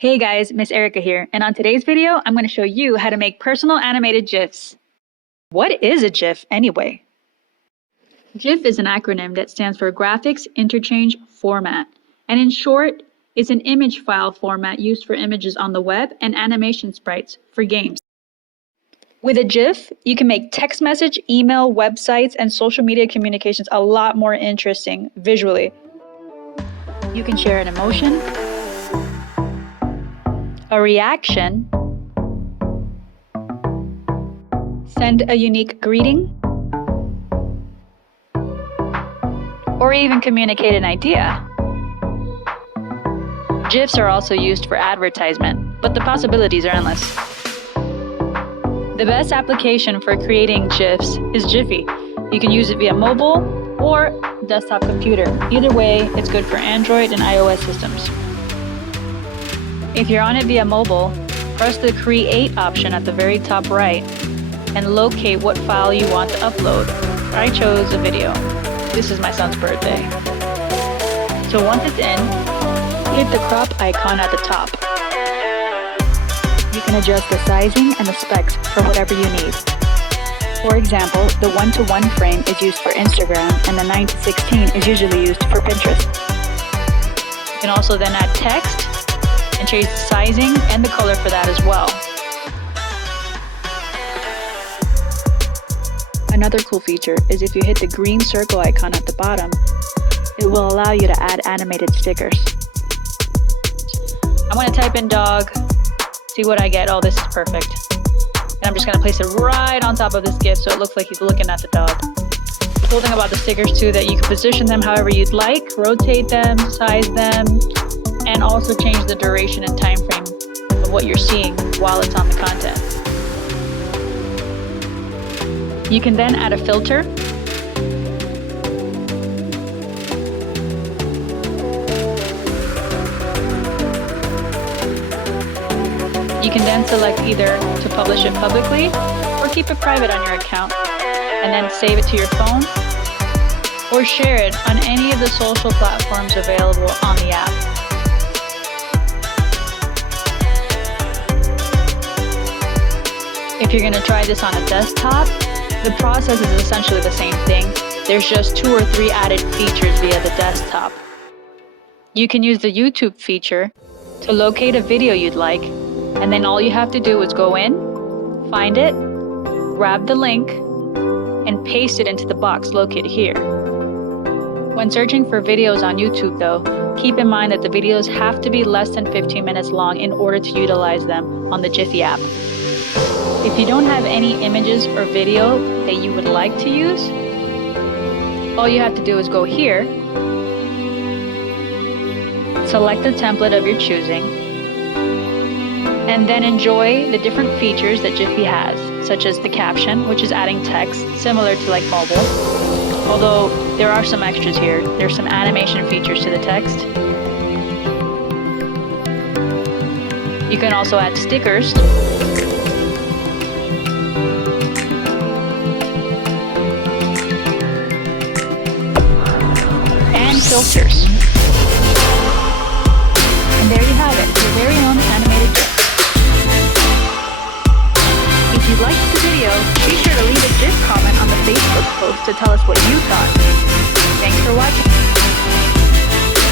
Hey guys, Miss Erica here, and on today's video, I'm going to show you how to make personal animated GIFs. What is a GIF anyway? GIF is an acronym that stands for Graphics Interchange Format, and in short, it's an image file format used for images on the web and animation sprites for games. With a GIF, you can make text message, email, websites, and social media communications a lot more interesting visually. You can share an emotion, a reaction, send a unique greeting, or even communicate an idea. GIFs are also used for advertisement, but the possibilities are endless. The best application for creating GIFs is Jiffy. You can use it via mobile or desktop computer. Either way, it's good for Android and iOS systems. If you're on it via mobile, press the Create option at the very top right and locate what file you want to upload. I chose a video. This is my son's birthday. So once it's in, hit the crop icon at the top. You can adjust the sizing and the specs for whatever you need. For example, the 1:1 frame is used for Instagram and the 9:16 is usually used for Pinterest. You can also then add text and change the sizing and the color for that as well. Another cool feature is if you hit the green circle icon at the bottom, it will allow you to add animated stickers. I'm going to type in dog, see what I get. Oh, this is perfect. And I'm just going to place it right on top of this GIF so it looks like he's looking at the dog. The cool thing about the stickers too, that you can position them however you'd like, rotate them, size them, and also change the duration and time frame of what you're seeing while it's on the content. You can then add a filter. You can then select either to publish it publicly or keep it private on your account and then save it to your phone or share it on any of the social platforms available on the app. If you're going to try this on a desktop, the process is essentially the same thing. There's just 2 or 3 added features via the desktop. You can use the YouTube feature to locate a video you'd like, and then all you have to do is go in, find it, grab the link, and paste it into the box located here. When searching for videos on YouTube though, keep in mind that the videos have to be less than 15 minutes long in order to utilize them on the Jiffy app. If you don't have any images or video that you would like to use, all you have to do is go here, select the template of your choosing, and then enjoy the different features that Jiffy has, such as the caption, which is adding text similar to like mobile, although there are some extras here. There's some animation features to the text. You can also add stickers, filters.